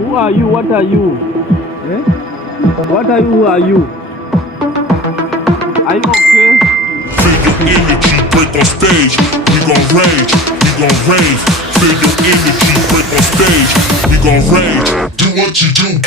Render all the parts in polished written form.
Who are you? What are you? Eh? What are you? Who are you? Are you okay? Feel your energy, break on stage. We gon' rage, we gon' rave. Feel your energy, break on stage. We gon' rage, do what you do.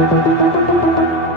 Thank you.